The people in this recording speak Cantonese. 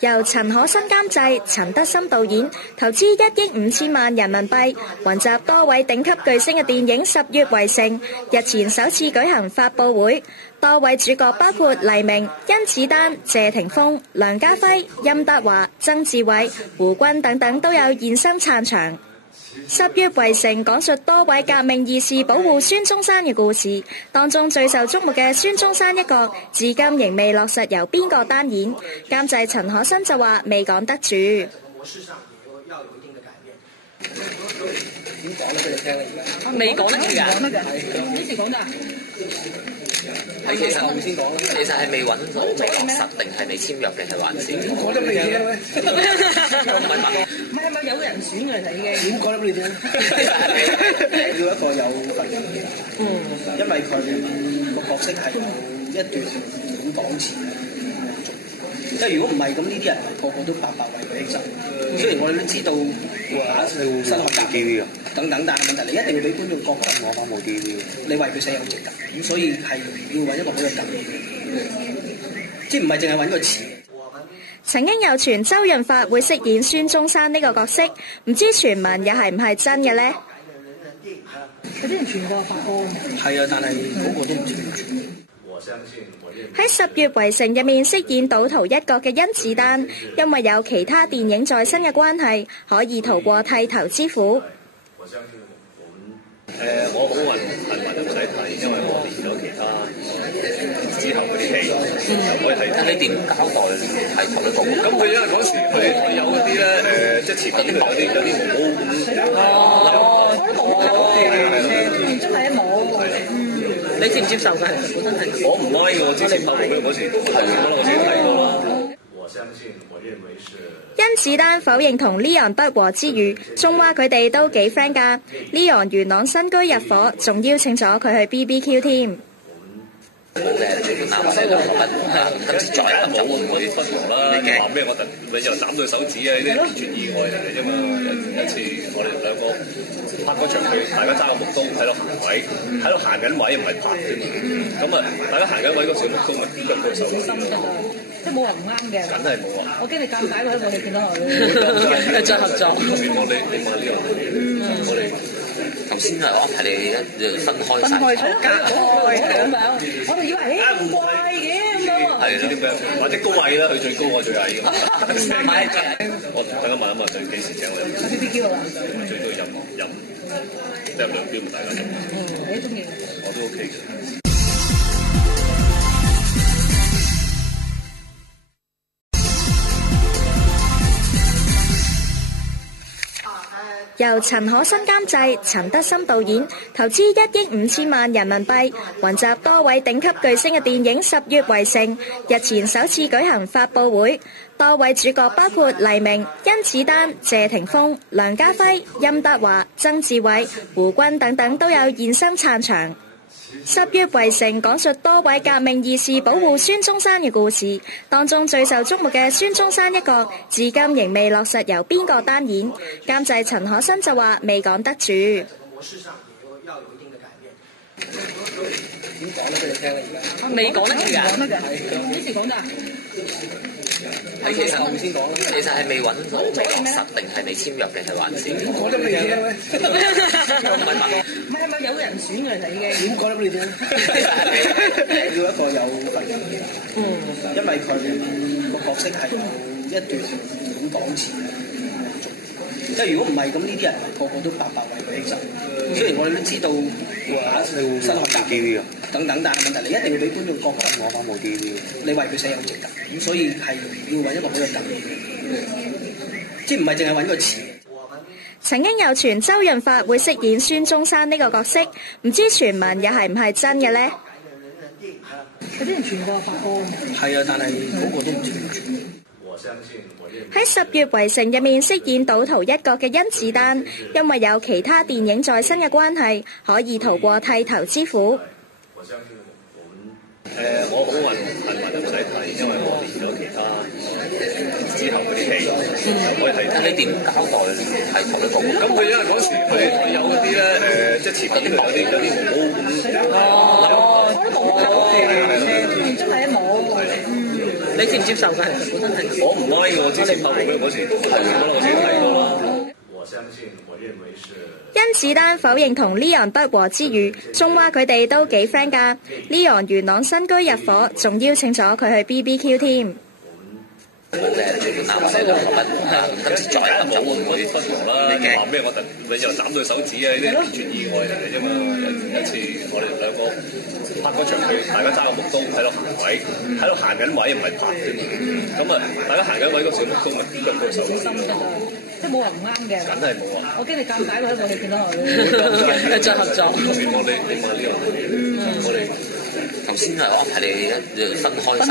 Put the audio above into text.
由陳可辛監製、陳德森導演，投資1億5千萬人民幣，雲集多位頂級巨星嘅電影《十月圍城》日前首次舉行發佈會，多位主角包括黎明、甄子丹、謝霆鋒、梁家輝、任達華、曾志偉、胡軍等等都有現身撐場。十月圍城講述多位革命義士保護孫中山嘅故事，當中最受矚目嘅孫中山一角，至今仍未落實由邊個擔演。監製陳可辛就話未講得住。未講得住㗎？幾時講㗎？其實係未揾到落實定係未簽約嘅，係還是？講得乜嘢咧？唔係係咪有人選㗎？你嘅點講得俾你聽？要一個有份人嘅人，因為佢個角色係有一段咁講詞。即係如果唔係咁，呢啲人個個都白白為佢犧牲。雖然我哋都知道新學習 TV 等等，但係問題你一定要俾觀眾覺得我冇 TV， 你為佢寫有值得。咁所以係要揾一個好有感嘅，即係唔係淨係揾個詞。曾經有傳周潤發會飾演孫中山呢個角色，唔知傳聞又係唔係真嘅呢？有啲人傳過發哥。係啊，但係嗰個都唔知。喺《十月圍城》入面飾演賭徒一角嘅甄子丹，因為有其他電影在身嘅關係，可以逃過剃頭之苦。我好運就唔使睇，因為我練咗其他之後嗰啲戲可以睇。但你點交代係同一個？咁佢因為嗰時佢有嗰啲咧即係前面嗰啲有啲真係一模。你接唔接受㗎？本身係我唔拉嘅，我之前拍過嗰時係我自己睇過啦。甄子丹否認同 Leon 不和之餘，仲話佢哋都幾 friend 㗎。Leon 元朗新居入伙，仲邀請咗佢去 BBQ 添。冇嘅，最緊要或者都覺得今次再咁就會唔會不同啦。你話咩？你又斬到手指啊！呢啲完全意外嚟嘅啫嘛。有一次我哋兩個拍嗰場戲，大家揸個木刀喺度行位，喺度行緊位，唔係拍嘅嘛。咁啊，大家行緊位嗰小木刀咪拮到手。即係冇人唔啱嘅。梗係冇啊！我驚你尷尬，我喺我哋見到佢。再合作。我哋頭先係安排你分開晒。我哋以為咁怪嘅咁樣。係啊，啲咩？或者高矮啦，佢最高我最矮㗎嘛。唔係，我等下問一問最幾時請我哋？BBQ啦。最中意飲，即係兩邊大家飲。你都中意？我都 OK 嘅。由陳可辛監製、陳德森導演，投資1億5千萬人民幣，雲集多位頂級巨星嘅電影《十月圍城》日前首次舉行發佈會，多位主角包括黎明、甄子丹、謝霆鋒、梁家輝、任達華、曾志偉、胡軍等等都有現身撐場。十月圍城講述多位革命義士保護孫中山嘅故事，當中最受矚目嘅孫中山一角，至今仍未落實由邊個擔演。監製陳可辛就話未講得住。未講得住㗎？幾時講㗎？其實係未揾到落實定係未簽約嘅，係還是？講得乜嘢咧？係咪有人選㗎？你嘅點講得俾你聽？要一個有份人嘅人，因為佢個角色係有一段咁講詞。即係如果唔係咁，呢啲人個個都白白為佢犧牲。雖然我哋都知道新學習 TV 等等，但係問題你一定要俾觀眾覺得我冇 TV， 你為佢寫有值得。咁所以係要揾一個好有感嘅，即係唔係淨係揾個詞。曾經有傳周潤發會飾演孫中山呢個角色，唔知傳聞又係唔係真嘅呢？有啲人傳過發哥。係啊，但係嗰個都唔知。喺《十月圍城》入面飾演賭徒一角嘅甄子丹，因為有其他電影在身嘅關係，可以逃過剃頭之苦。我好運就唔使睇，因為我練咗其他之後嗰啲戲可以睇。但你點交代係同一個？咁佢因為嗰時佢有嗰啲咧即係前面嗰啲有啲毛咁。真係一模。你接唔接受㗎？本身係我唔拉嘅，我之前拍過嗰時，我自己睇過啦。我相信，我認為是。甄子丹否認同 Leon 不和之餘，仲話佢哋都幾 friend 㗎。Leon 元朗新居入伙，仲邀請咗佢去 BBQ 添。即係做男仔都覺得今次再咁就會唔會分紅啦？你話咩？你又斬對手指啊！呢啲完全意外嚟嘅啫嘛。一次我哋兩個拍嗰場戲，大家揸個木刀喺度行位，喺度行緊位，唔係拍嘅。咁啊，大家行緊位嗰時木刀咪剁到手。小心㗎，即係冇人唔啱嘅。梗係冇啊！我驚你尷尬喎，我哋見到佢。再合作。你望呢個，我哋頭先係安排你分開晒。